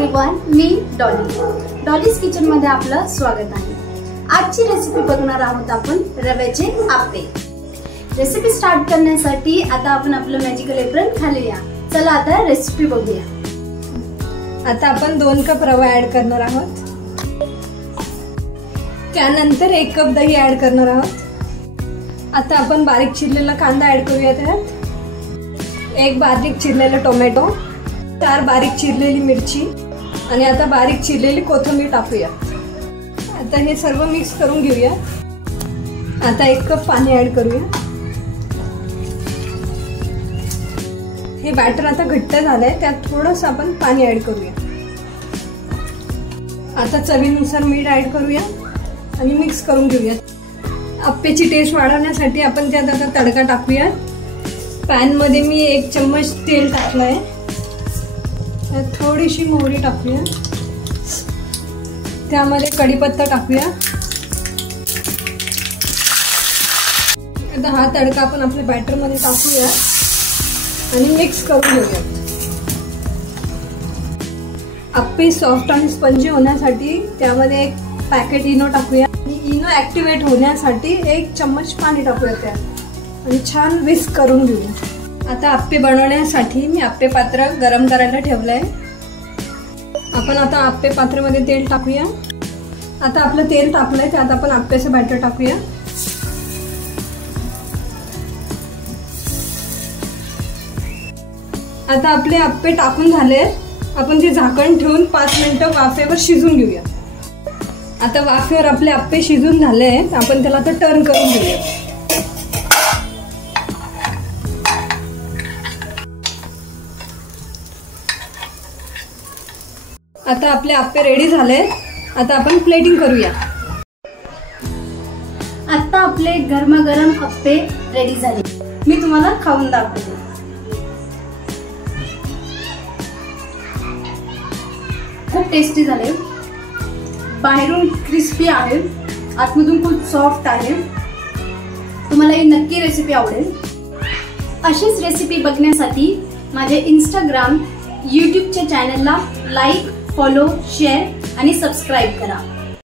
एव्हरीवन, मी Dolly's kitchen मध्ये आपलं स्वागत आहे। आजची रेसिपी बघणार आहोत आपण रव्याचे आप्पे। रेसिपी स्टार्ट करण्यासाठी आता आपण आपलं मॅजिकल एप्रन घालूया। चला आता रेसिपी बघूया। आता आपण 2 कप रवा ऍड करणार आहोत। त्यानंतर 1 कप दही ऍड करणार आहोत। आता आपण बारीक चिरलेला कांदा ऍड करूया त्यात। 1 बारीक चिरलेला टोमॅटो, 4 बारीक चिरलेली मिरची आणि आता बारीक चिरलेली कोथिंबीर टाकूया। आता हे सर्व मिक्स करून घेऊया। आता 1 कप पाणी ऍड करूया। हे बॅटर आता घट्ट झालंय, त्यात थोडंसं आपण पाणी ऍड करूया। आता चवीनुसार मीठ ऍड करूया आणि मिक्स करून घेऊया। आप्प्याची टेस्ट वाढवण्यासाठी आपण त्यात आता तडका टाकूया। पॅन मध्ये मी 1 चम्मच तेल टाकलंय, त्यात थोडीशी मोहरी टाकूया, त्यामध्ये कढीपत्ता टाकूया। आता हा तडका आपण आपल्या बॅटर मध्ये टाकूया आणि मिक्स करून घेऊया। आप्पे सॉफ्ट आणि स्पंजी होण्यासाठी त्यामध्ये 1 पॅकेट इनो टाकूया आणि इनो ऍक्टिव्हेट होण्यासाठी 1 चम्मच पाणी टाकूया त्यात आणि छान विस्क करून घेऊया। आता आप्पे बनवण्यासाठी मी आप्पे पात्र गरम करायला ठेवलंय। आपण आता आप्पे पात्रामध्ये तेल टाकूया। आता आपलं तेल तापलंय, त्यात आपण आप्प्याचं बॅटर टाकूया। आता आपले आप्पे टाकून झाले, आपण ते झाकण ठेवून 5 मिनिटं वाफेवर शिजून घेऊया। आता वाफेवर आपले आप्पे शिजून झाले आहेत, आपण त्याला आता टर्न करून घेऊया। आता आपले आप्पे रेडी झाले, आता आपण प्लेटिंग करूया। आता आपले गरमागरम आप्पे रेडी झाले, मी तुम्हाला खाऊन दाखवते। खूप टेस्टी झाले, बाहेरून क्रिस्पी आहे, आतमधून खूप सॉफ्ट आहे। तुम्हाला ही नक्की रेसिपी आवडेल। अशीच रेसिपी बघण्यासाठी माझे इंस्टाग्राम, यूट्यूबच्या चॅनलला लाईक, फॉलो, शेअर आणि सबस्क्राईब करा।